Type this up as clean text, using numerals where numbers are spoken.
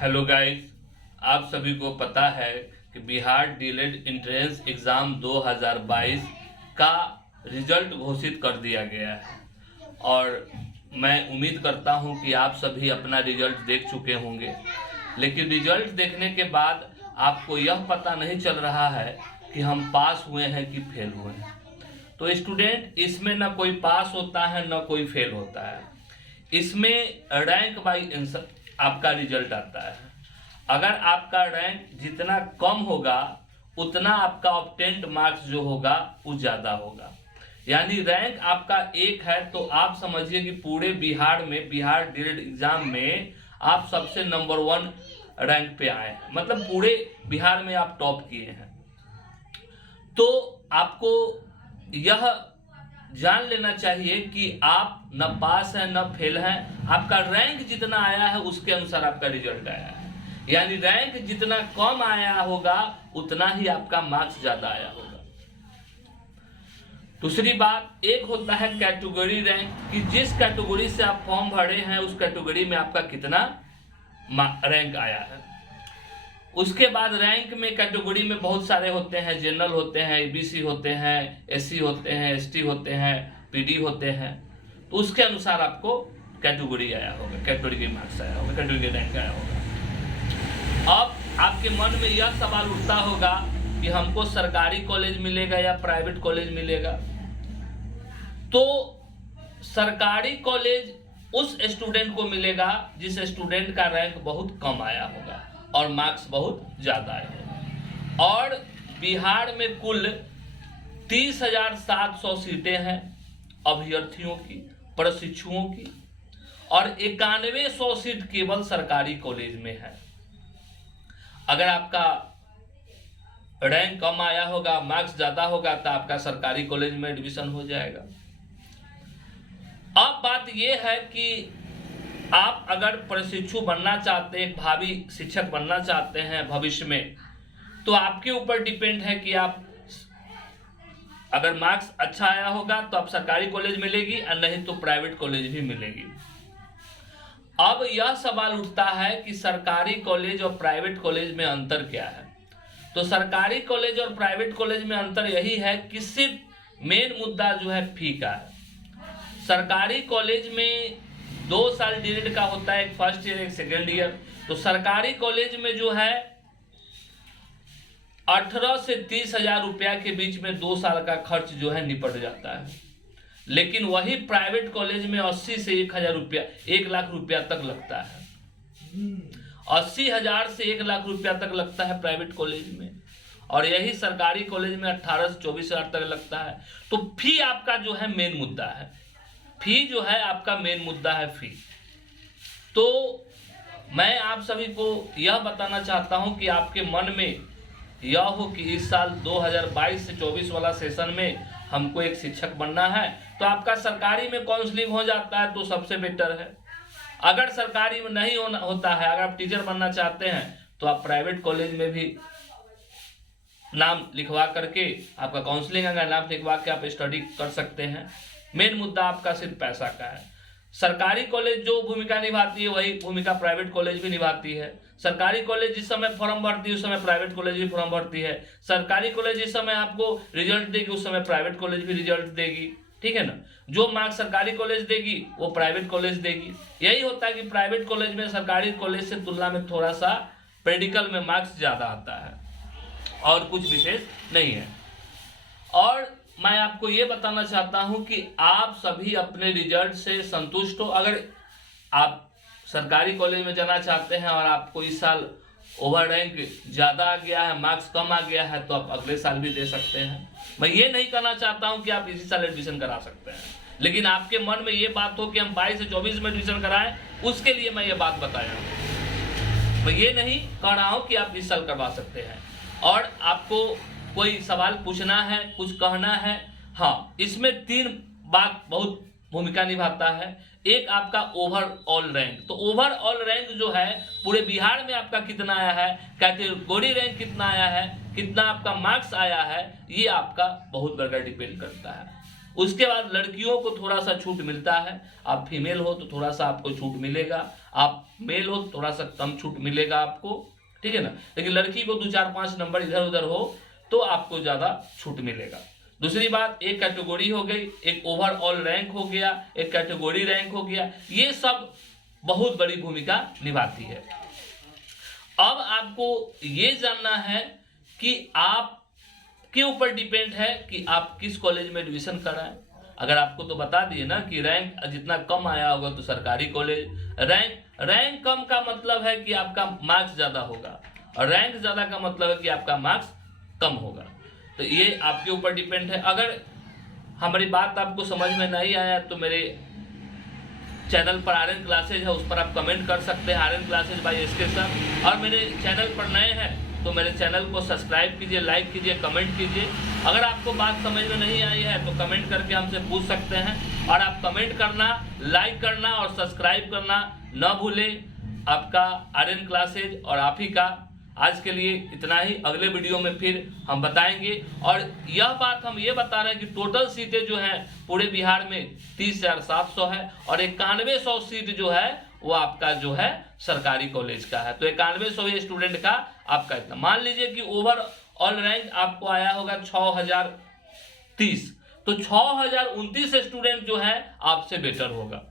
Hello guys, आप सभी को पता है कि बिहार डीएलएड एंट्रेंस एग्ज़ाम 2022 का रिजल्ट घोषित कर दिया गया है और मैं उम्मीद करता हूं कि आप सभी अपना रिजल्ट देख चुके होंगे। लेकिन रिजल्ट देखने के बाद आपको यह पता नहीं चल रहा है कि हम पास हुए हैं कि फेल हुए हैं। तो स्टूडेंट, इसमें ना कोई पास होता है ना कोई फेल होता है। इसमें रैंक बाई आंसर आपका रिजल्ट आता है। अगर आपका रैंक जितना कम होगा उतना आपका ऑब्टेन्ड मार्क्स जो होगा वो ज़्यादा होगा। यानी रैंक आपका 1 है तो आप समझिए कि पूरे बिहार में, बिहार डीएलएड एग्जाम में आप सबसे नंबर 1 रैंक पे आए हैं, मतलब पूरे बिहार में आप टॉप किए हैं। तो आपको यह जान लेना चाहिए कि आप न पास है न फेल है। आपका रैंक जितना आया है उसके अनुसार आपका रिजल्ट आया है। यानी रैंक जितना कम आया होगा उतना ही आपका मार्क्स ज्यादा आया होगा। दूसरी बात, एक होता है कैटेगरी रैंक, कि जिस कैटेगरी से आप फॉर्म भरे हैं उस कैटेगरी में आपका कितना रैंक आया है। उसके बाद रैंक में कैटेगरी में बहुत सारे होते हैं, जनरल होते हैं, एबीसी होते हैं, एससी होते हैं, एसटी होते हैं, पीडी होते हैं। तो उसके अनुसार आपको कैटेगरी आया होगा, कैटेगरी मार्क्स आया होगा, कैटेगरी रैंक आया होगा। अब आपके मन में यह सवाल उठता होगा कि हमको सरकारी कॉलेज मिलेगा या प्राइवेट कॉलेज मिलेगा। तो सरकारी कॉलेज उस स्टूडेंट को मिलेगा जिस स्टूडेंट का रैंक बहुत कम आया होगा और मार्क्स बहुत ज़्यादा आए होगा। और बिहार में कुल 30,700 सीटें हैं अभ्यर्थियों की, प्रशिक्षुओं की, और 9100 सीट केवल सरकारी कॉलेज में है। अगर आपका रैंक कम आया होगा, मार्क्स ज़्यादा होगा, तो आपका सरकारी कॉलेज में एडमिशन हो जाएगा। अब बात यह है कि आप अगर प्रशिक्षु बनना चाहते हैं, भावी शिक्षक बनना चाहते हैं भविष्य में, तो आपके ऊपर डिपेंड है कि आप अगर मार्क्स अच्छा आया होगा तो आप सरकारी कॉलेज मिलेगी और नहीं तो प्राइवेट कॉलेज भी मिलेगी। अब यह सवाल उठता है कि सरकारी कॉलेज और प्राइवेट कॉलेज में अंतर क्या है। तो सरकारी कॉलेज और प्राइवेट कॉलेज में अंतर यही है कि सिर्फ मेन मुद्दा जो है फी का है। सरकारी कॉलेज में 2 साल डीएलएड का होता है, एक फर्स्ट ईयर एक सेकेंड ईयर। तो सरकारी कॉलेज में जो है 18 से 30,000 रुपया के बीच में 2 साल का खर्च जो है निपट जाता है। लेकिन वही प्राइवेट कॉलेज में 80 से 1,000 रुपया, 1 लाख रुपया तक लगता है। 80,000 से 1 लाख रुपया तक लगता है प्राइवेट कॉलेज में, और यही सरकारी कॉलेज में 18 से 24,000 तक लगता है। तो फी आपका जो है मेन मुद्दा है, फी जो है आपका मेन मुद्दा है, फी। तो मैं आप सभी को यह बताना चाहता हूं कि आपके मन में यह हो कि इस साल 2022 से 24 वाला सेशन में हमको एक शिक्षक बनना है, तो आपका सरकारी में काउंसलिंग हो जाता है तो सबसे बेटर है। अगर सरकारी में नहीं होता है, अगर आप टीचर बनना चाहते हैं, तो आप प्राइवेट कॉलेज में भी नाम लिखवा करके, आपका काउंसलिंग अगर नाम लिखवा के आप स्टडी कर सकते हैं। मेन मुद्दा आपका सिर्फ पैसा का है। सरकारी कॉलेज जो भूमिका निभाती है वही भूमिका प्राइवेट कॉलेज भी निभाती है। सरकारी कॉलेज जिस समय फॉर्म भरती है उस समय प्राइवेट कॉलेज भी फॉर्म भरती है। सरकारी कॉलेज जिस समय आपको रिजल्ट देगी उस समय प्राइवेट कॉलेज भी रिजल्ट देगी, ठीक है ना। जो मार्क्स सरकारी कॉलेज देगी वो प्राइवेट कॉलेज देगी। यही होता है कि प्राइवेट कॉलेज में सरकारी कॉलेज से तुलना में थोड़ा सा प्रैक्टिकल में मार्क्स ज़्यादा आता है और कुछ विशेष नहीं है। और मैं आपको ये बताना चाहता हूं कि आप सभी अपने रिजल्ट से संतुष्ट हो। अगर आप सरकारी कॉलेज में जाना चाहते हैं और आपको इस साल ओवर रैंक ज़्यादा आ गया है, मार्क्स कम आ गया है, तो आप अगले साल भी दे सकते हैं। मैं ये नहीं कहना चाहता हूं कि आप इसी साल एडमिशन करा सकते हैं, लेकिन आपके मन में ये बात हो कि हम 22 से 24 में एडमिशन कराएं, उसके लिए मैं ये बात बताया हूँ। मैं ये नहीं कह रहा हूँ कि आप इस साल करवा सकते हैं। और आपको कोई सवाल पूछना है, कुछ कहना है? हाँ, इसमें 3 बात बहुत भूमिका निभाता है। एक आपका ओवरऑल रैंक। तो ओवरऑल रैंक जो है पूरे बिहार में आपका कितना आया है, कैटेगरी रैंक कितना आया है, कितना आपका मार्क्स आया है, ये आपका बहुत बड़ा डिपेंड करता है। उसके बाद लड़कियों को थोड़ा सा छूट मिलता है, आप फीमेल हो तो थोड़ा सा आपको छूट मिलेगा, आप मेल हो तो थोड़ा सा कम छूट मिलेगा आपको, ठीक है ना। लेकिन लड़की को 2 4 5 नंबर इधर उधर हो तो आपको ज़्यादा छूट मिलेगा। दूसरी बात, एक कैटेगरी हो गई, एक ओवरऑल रैंक हो गया, एक कैटेगरी रैंक हो गया, ये सब बहुत बड़ी भूमिका निभाती है। अब आपको ये जानना है कि आप के ऊपर डिपेंड है कि आप किस कॉलेज में एडमिशन कराएं। अगर आपको तो बता दिए ना कि रैंक जितना कम आया होगा तो सरकारी कॉलेज, रैंक कम का मतलब है कि आपका मार्क्स ज़्यादा होगा, और रैंक ज़्यादा का मतलब है कि आपका मार्क्स कम होगा। तो ये आपके ऊपर डिपेंड है। अगर हमारी बात आपको समझ में नहीं आया तो मेरे चैनल पर आर्यन क्लासेज है, उस पर आप कमेंट कर सकते हैं, Aryan classes by SK sir. और मेरे चैनल पर नए हैं तो मेरे चैनल को सब्सक्राइब कीजिए, लाइक कीजिए, कमेंट कीजिए। अगर आपको बात समझ में नहीं आई है तो कमेंट करके हमसे पूछ सकते हैं, और आप कमेंट करना, लाइक करना और सब्सक्राइब करना न भूलें। आपका आर्यन क्लासेज और आप ही का आज के लिए इतना ही। अगले वीडियो में फिर हम बताएंगे। और यह बात हम ये बता रहे हैं कि टोटल सीटें जो हैं पूरे बिहार में 30,700 है, और 9100 सीट जो है वो आपका जो है सरकारी कॉलेज का है। तो 9100 स्टूडेंट का आपका इतना, मान लीजिए कि ओवरऑल रैंक आपको आया होगा 6030, तो 6029 स्टूडेंट जो है आपसे बेटर होगा।